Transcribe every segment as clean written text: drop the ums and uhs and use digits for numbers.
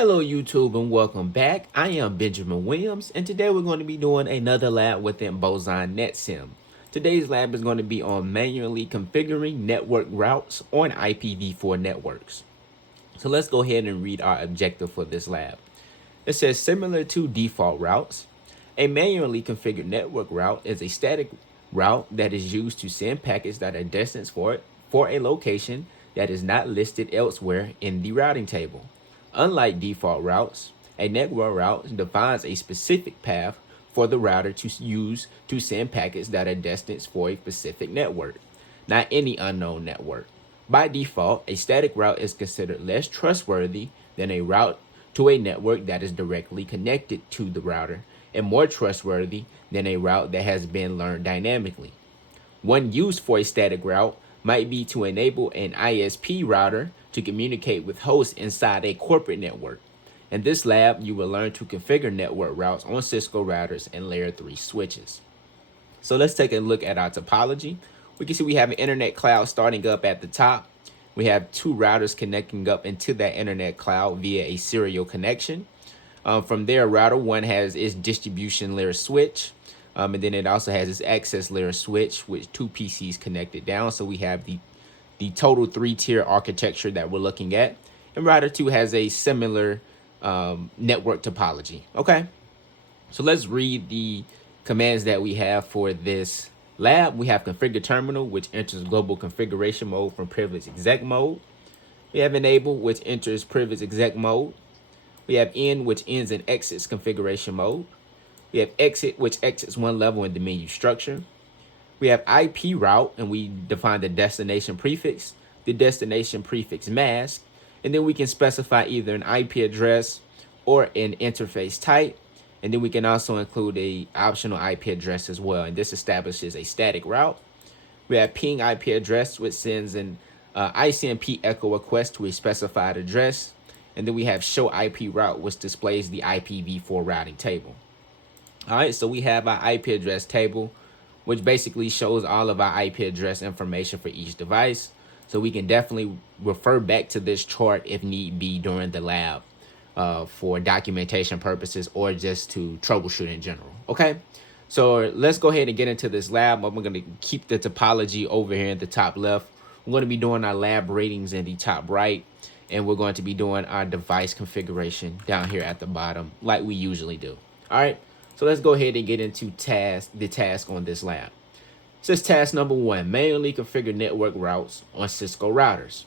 Hello YouTube and welcome back. I am Benjamin Williams and today we're going to be doing another lab within Boson NetSim. Today's lab is going to be on manually configuring network routes on IPv4 networks. So let's go ahead and read our objective for this lab. It says similar to default routes, a manually configured network route is a static route that is used to send packets that are destined for a location that is not listed elsewhere in the routing table. Unlike default routes, a network route defines a specific path for the router to use to send packets that are destined for a specific network, not any unknown network. By default, a static route is considered less trustworthy than a route to a network that is directly connected to the router and more trustworthy than a route that has been learned dynamically. One use for a static route might be to enable an ISP router to communicate with hosts inside a corporate network. In this lab, you will learn to configure network routes on Cisco routers and layer 3 switches. So let's take a look at our topology. We can see we have an internet cloud starting up at the top. We have two routers connecting up into that internet cloud via a serial connection. From there, router 1 has its distribution layer switch. And then it also has its access layer switch with two PCs connected down. So we have the total 3-tier architecture that we're looking at. And router 2 has a similar network topology. Okay, so let's read the commands that we have for this lab. We have configure terminal, which enters global configuration mode from privilege exec mode. We have enable, which enters privilege exec mode. We have end, which ends and exits configuration mode. We have exit, which exits one level in the menu structure. We have IP route, and we define the destination prefix, the destination prefix mask, and then we can specify either an IP address or an interface type. And then we can also include a optional IP address as well. And this establishes a static route. We have ping IP address, which sends an ICMP echo request to a specified address. And then we have show IP route, which displays the IPv4 routing table. All right, so we have our IP address table, which basically shows all of our IP address information for each device. So we can definitely refer back to this chart if need be during the lab for documentation purposes or just to troubleshoot in general. Okay, so let's go ahead and get into this lab. I'm going to keep the topology over here in the top left. We're going to be doing our lab ratings in the top right, and we're going to be doing our device configuration down here at the bottom like we usually do. All right, so let's go ahead and get into the task on this lab. It says task number 1, manually configure network routes on Cisco routers.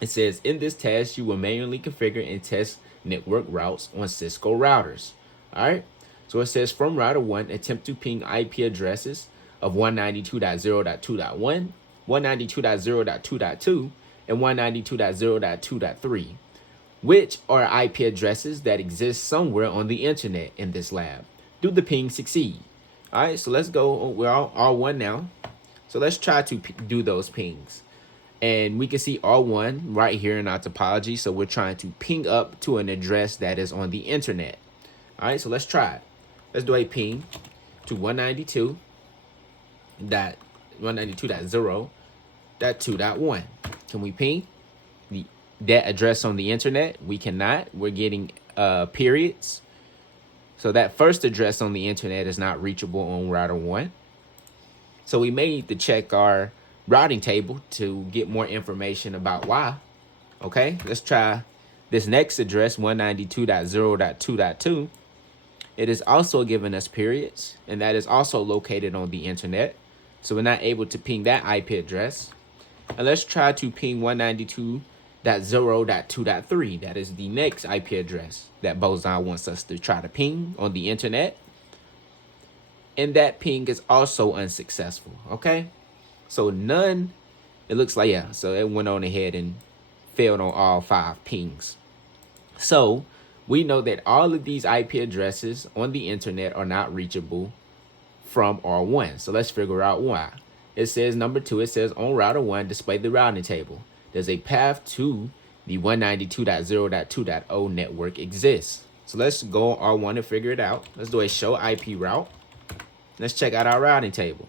It says in this task, you will manually configure and test network routes on Cisco routers. All right, so it says from router 1, attempt to ping IP addresses of 192.0.2.1, 192.0.2.2, and 192.0.2.3, which are IP addresses that exist somewhere on the internet in this lab. Do the ping succeed? All right, so let's go. We're all R1 now. So let's try to do those pings. And we can see R1 right here in our topology. So we're trying to ping up to an address that is on the internet. All right, so let's try it. Let's do a ping to 192.0.2.1. Can we ping that address on the internet? We cannot. We're getting periods. So that first address on the internet is not reachable on router 1. So we may need to check our routing table to get more information about why. Okay, let's try this next address, 192.0.2.2. It is also giving us periods, and that is also located on the internet. So we're not able to ping that IP address. And let's try to ping 192.0.2.3. That is the next IP address that Boson wants us to try to ping on the internet. And that ping is also unsuccessful. Okay, so none, it looks like, yeah, so it went on ahead and failed on all 5 pings. So we know that all of these IP addresses on the internet are not reachable from R1. So let's figure out why. It says number 2, it says on router 1, display the routing table. There's a path to the 192.0.2.0 network exists. So let's go on R1 and figure it out. Let's do a show IP route. Let's check out our routing table.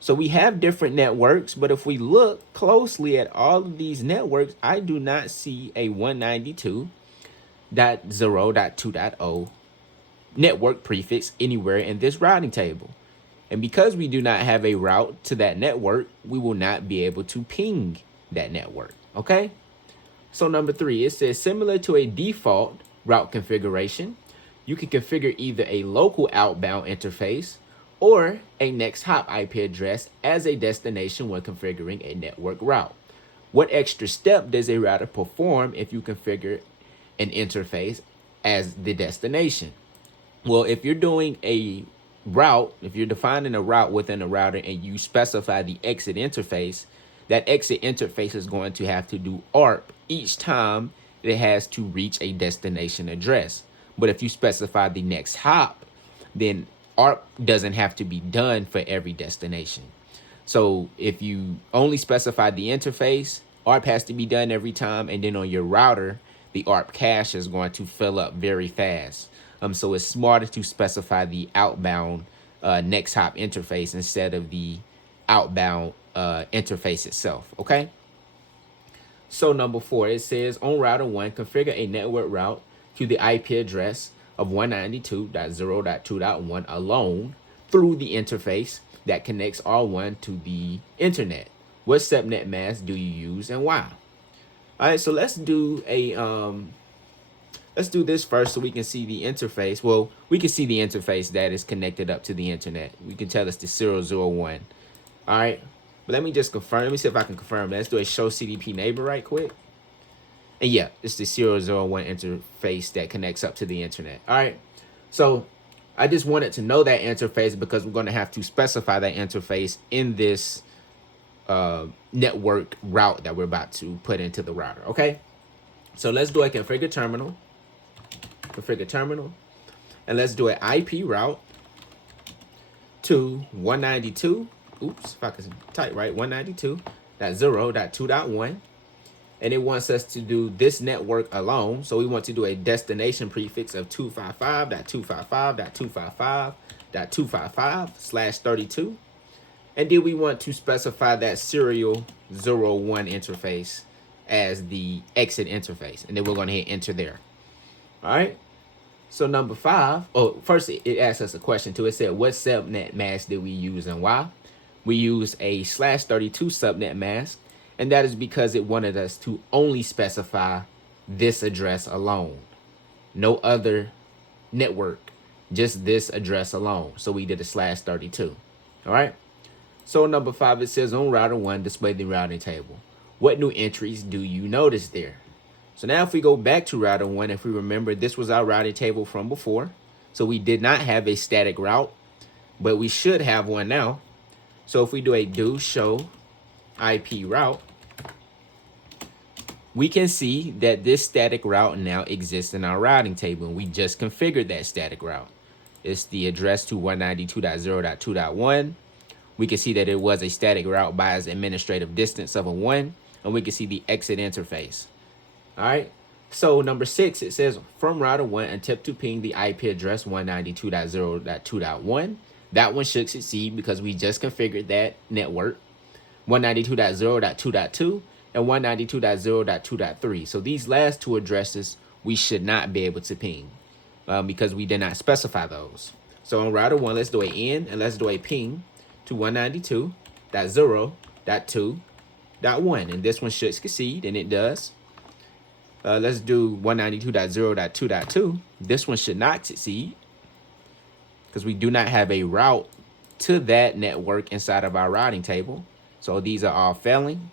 So we have different networks, but if we look closely at all of these networks, I do not see a 192 .0.2.0 network prefix anywhere in this routing table. And because we do not have a route to that network, we will not be able to ping that network, okay? So number 3, it says similar to a default route configuration, you can configure either a local outbound interface or a next hop IP address as a destination when configuring a network route. What extra step does a router perform if you configure an interface as the destination? Well, if you're doing a route, if you're defining a route within a router and you specify the exit interface, that exit interface is going to have to do ARP each time it has to reach a destination address. But if you specify the next hop, then ARP doesn't have to be done for every destination. So if you only specify the interface, ARP has to be done every time, and then on your router, the ARP cache is going to fill up very fast. So it's smarter to specify the outbound next hop interface instead of the outbound interface itself, okay? So number 4, it says on router 1, configure a network route to the IP address of 192.0.2.1 alone through the interface that connects R1 to the internet. What subnet mask do you use and why? All right, so let's do this first so we can see the interface. Well, we can see the interface that is connected up to the internet. We can tell it's the 001. All right, but let me just confirm. Let me see if I can confirm. Let's do a show CDP neighbor right quick. And yeah, it's the 001 interface that connects up to the internet. All right, so I just wanted to know that interface because we're going to have to specify that interface in this network route that we're about to put into the router, okay? So let's do a configure terminal, and let's do an IP route to 192, oops, if I can type right, 192.0.2.1, and it wants us to do this network alone, so we want to do a destination prefix of 255.255.255.255/32, and then we want to specify that serial 01 interface as the exit interface. And then we're going to hit enter there. All right. So number 5. Oh, first it asked us a question too. It said, what subnet mask did we use and why? We used a /32 subnet mask. And that is because it wanted us to only specify this address alone. No other network, just this address alone. So we did a /32. All right. So number 5, it says on router 1, display the routing table. What new entries do you notice there? So now if we go back to router 1, if we remember, this was our routing table from before. So we did not have a static route, but we should have one now. So if we do a do show IP route, we can see that this static route now exists in our routing table, and we just configured that static route. It's the address to 192.0.2.1. We can see that it was a static route by its administrative distance of a 1, and we can see the exit interface. All right. So number 6, it says from router 1, attempt to ping the IP address 192.0.2.1. That one should succeed because we just configured that network, 192.0.2.2 and 192.0.2.3. So these last two addresses we should not be able to ping because we did not specify those. So on router 1, let's do an in and let's do a ping to 192.0.2.1, and this one should succeed, and it does. Let's do 192.0.2.2. This one should not succeed because we do not have a route to that network inside of our routing table. So these are all failing.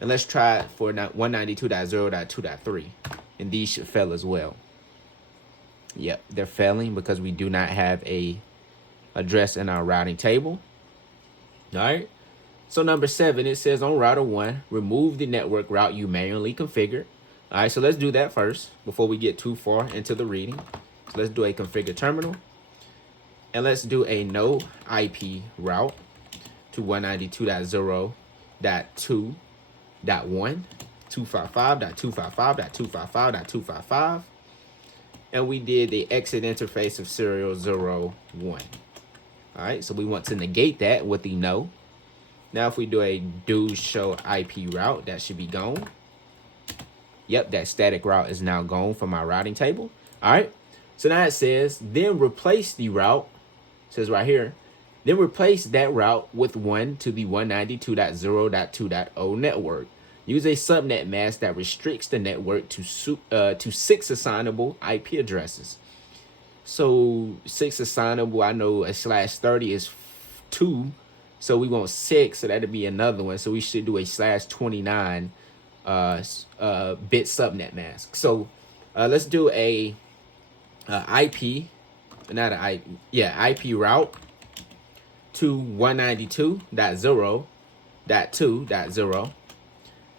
And let's try it for 192.0.2.3, and these should fail as well. Yep, they're failing because we do not have a address in our routing table. All right. So number 7, it says on router 1, remove the network route you manually configured. All right, so let's do that first before we get too far into the reading. So let's do a configure terminal, and let's do a no IP route to 192.0.2.1, 255.255.255.255, and we did the exit interface of serial 01. All right, so we want to negate that with the no. Now if we do a do show IP route, that should be gone. Yep, that static route is now gone from my routing table. All right. So now it says, then replace the route, it says right here, then replace that route with one to the 192.0.2.0 network. Use a subnet mask that restricts the network to 6 assignable IP addresses. So 6 assignable, I know a /30 is 2. So we want 6, so that'd be another one. So we should do a /29 bit subnet mask. So let's do a IP route to 192.0.2.0.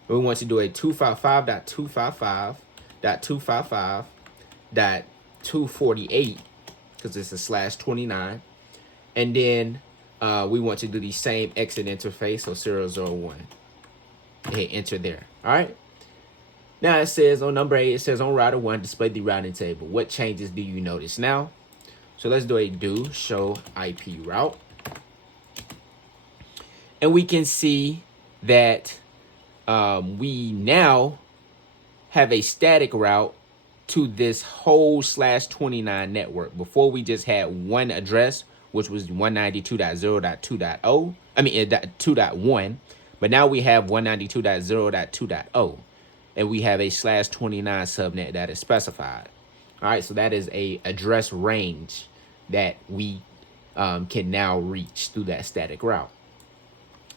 We want to do a 255.255.255.248 because it's a /29, and then we want to do the same exit interface, so 001. Hit enter there. All right. Now it says on number 8, it says on router 1, display the routing table. What changes do you notice now? So let's do a do show IP route. And we can see that we now have a static route to this whole /29 network. Before we just had one address, which was 192.0.2.0. I mean 2.1. But now we have 192.0.2.0. And we have a /29 subnet that is specified. All right, so that is a address range that we can now reach through that static route.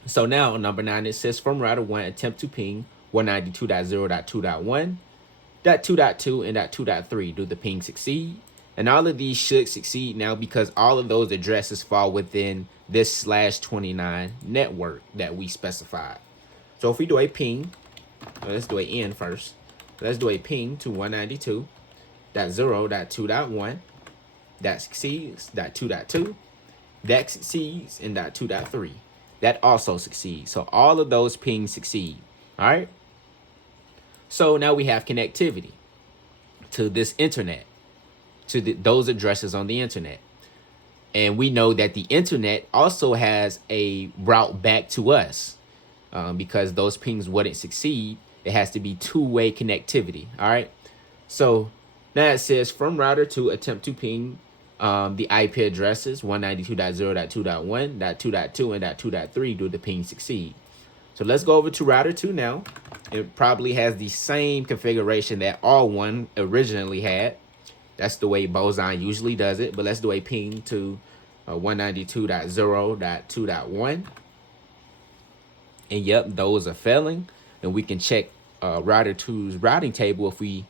So now on number 9, it says from router 1, attempt to ping 192.0.2.1, .2.2, and .2.3. Do the ping succeed? And all of these should succeed now because all of those addresses fall within this /29 network that we specified. So if we do a ping, let's do an N first. Let's do a ping to 192.0.2.1. That succeeds. .2.2. That succeeds. And .2.3. That also succeeds. So all of those pings succeed. All right. So now we have connectivity to this internet, to those addresses on the internet. And we know that the internet also has a route back to us because those pings wouldn't succeed. It has to be two-way connectivity. All right. So now it says from router 2, attempt to ping the IP addresses 192.0.2.1, .2.2, and .2.3. Do the ping succeed? So let's go over to router 2 now. It probably has the same configuration that R1 originally had. That's the way Boson usually does it. But let's do a ping to 192.0.2.1. And yep, those are failing. And we can check router 2's routing table if we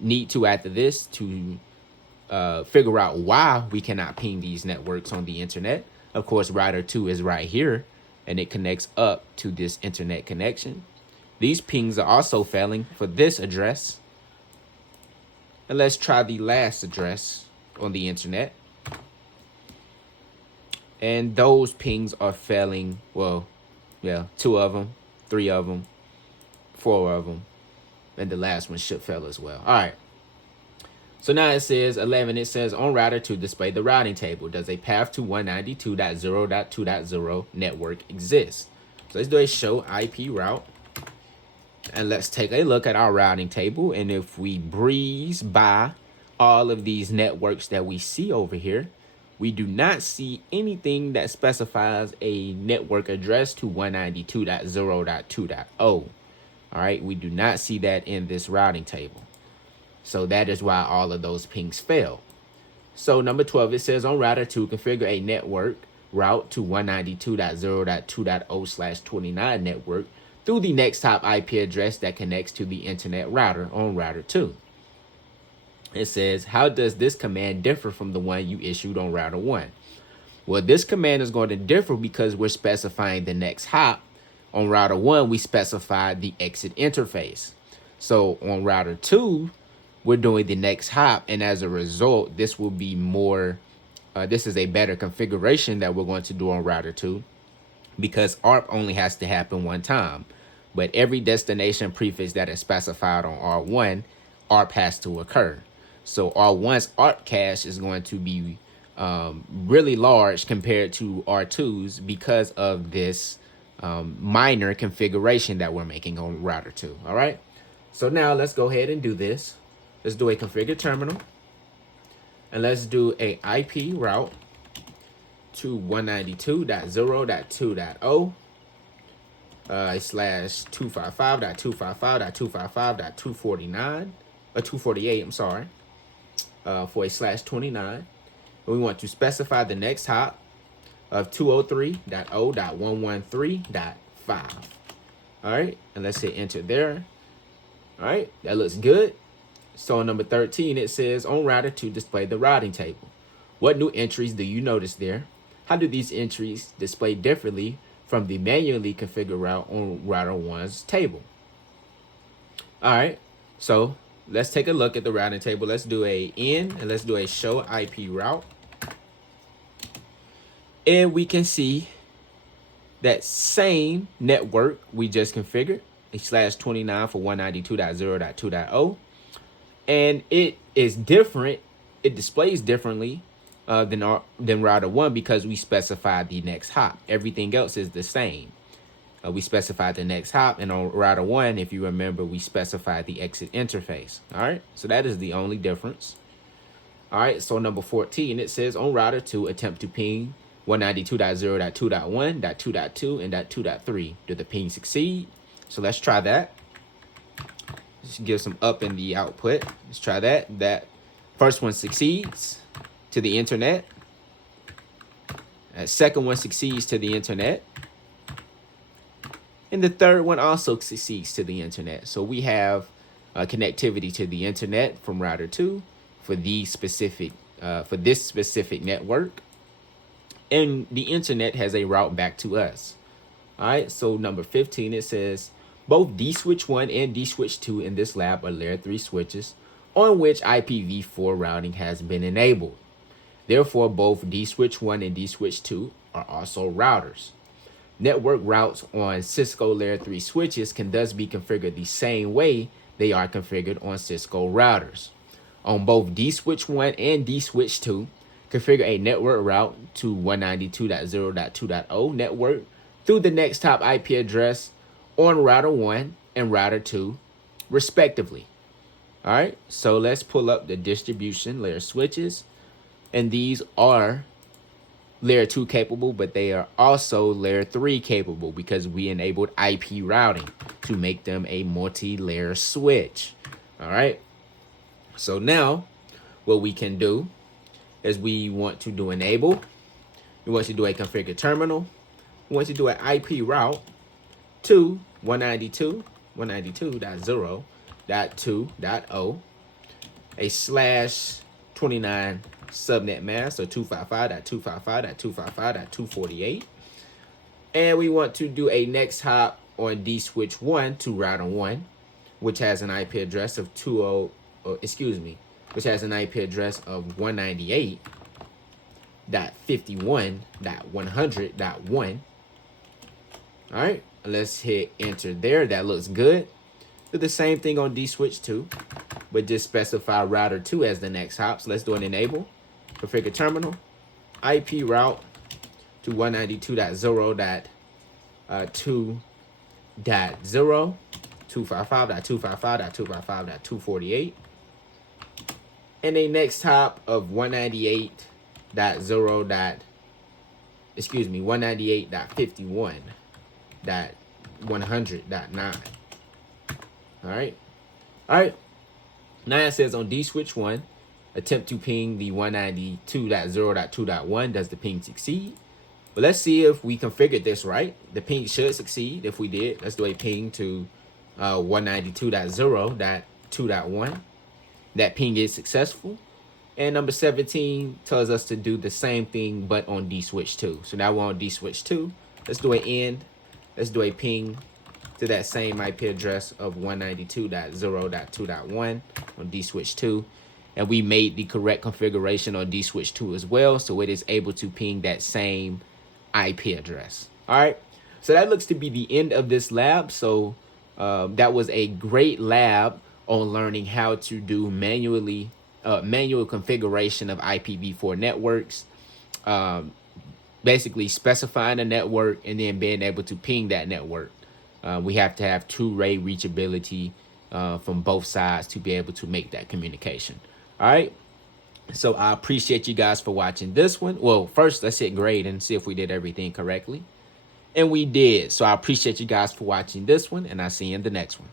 need to after this to figure out why we cannot ping these networks on the internet. Of course, router 2 is right here, and it connects up to this internet connection. These pings are also failing for this address. And let's try the last address on the internet. And those pings are failing. Well, yeah, 2 of them, 3 of them, 4 of them. And the last one should fail as well. All right. So now it says 11. It says on router 2, display the routing table. Does a path to 192.0.2.0 network exist? So let's do a show IP route. And let's take a look at our routing table. And if we breeze by all of these networks that we see over here, we do not see anything that specifies a network address to 192.0.2.0. All right, we do not see that in this routing table. So that is why all of those pings fail. So number 12, it says on router 2, configure a network route to 192.0.2.0/29 network through the next hop IP address that connects to the internet router on router 2. It says, how does this command differ from the one you issued on router 1? Well, this command is going to differ because we're specifying the next hop. On router 1, we specified the exit interface. So on router 2, we're doing the next hop. And as a result, this will be more, this is a better configuration that we're going to do on router 2 because ARP only has to happen one time. But every destination prefix that is specified on R1, ARP has to occur. So R1's ARP cache is going to be really large compared to R2's because of this minor configuration that we're making on router 2. All right. So now let's go ahead and do this. Let's do a configure terminal. And let's do a IP route to 192.0.2.0 slash 255.255.255.249 248, I'm sorry, for a slash 29. And we want to specify the next hop of 203.0.113.5. All right, and let's hit enter there. All right, that looks good. So on number 13, it says on router to display the routing table. What new entries do you notice there? How do these entries display differently from the manually configured route on router 1's table? All right, so let's take a look at the routing table. Let's do a in and let's do a show IP route. And we can see that same network we just configured, a slash 29 for 192.0.2.0. And it is different. It displays differently than router 1 because we specified the next hop. Everything else is the same. We specified the next hop, and on router 1, if you remember, we specified the exit interface. All right, so that is the only difference. All right, so number 14, it says on router 2, attempt to ping 192.0.2.1, .2.2, and .2.3. Did the ping succeed? So let's try that. Just give some up in the output. Let's try that. That first one succeeds to the internet. That second one succeeds to the internet. And the third one also succeeds to the internet. So we have connectivity to the internet from router 2 for this specific network. And the internet has a route back to us. All right, so number 15, it says both D-Switch1 and D-Switch2 in this lab are layer 3 switches on which IPv4 routing has been enabled. Therefore, both D-Switch1 and D-Switch2 are also routers. Network routes on Cisco layer 3 switches can thus be configured the same way they are configured on Cisco routers. On both D-Switch1 and D-Switch2, configure a network route to 192.0.2.0 network through the next hop IP address on router 1 and router 2, respectively. All right, so let's pull up the distribution layer switches. And these are layer 2 capable, but they are also layer 3 capable because we enabled IP routing to make them a multi-layer switch. All right, so now what we can do is we want to do enable. We want to do a configure terminal. We want to do an IP route to 192.0.2.0, a slash 29 subnet mask, so 255.255.255.248. And we want to do a next hop on D-Switch1 to router 1, which has an IP address of 198.51.100.1. All right, let's hit enter there. That looks good. Do the same thing on D-Switch2, but just specify router 2 as the next hop. So let's do an enable. Configure terminal. IP route to 192.0.2.0, 255.255.255.248. And a next hop of 198.51.100.9. All right. Now it says on D-Switch1, attempt to ping the 192.0.2.1. Does the ping succeed? Well, let's see if we configured this right. The ping should succeed if we did. Let's do a ping to 192.0.2.1. That ping is successful. And number 17 tells us to do the same thing, but on D-Switch2. So now we're on D-Switch2. Let's do an end. Let's do a ping to that same IP address of 192.0.2.1 on D-Switch2. And we made the correct configuration on D-Switch2 as well. So it is able to ping that same IP address. All right. So that looks to be the end of this lab. So that was a great lab on learning how to do manual configuration of IPv4 networks, basically specifying a network and then being able to ping that network. We have to have two-way reachability from both sides to be able to make that communication. All right. So I appreciate you guys for watching this one. Well, first let's hit grade and see if we did everything correctly. And we did. So I appreciate you guys for watching this one, and I'll see you in the next one.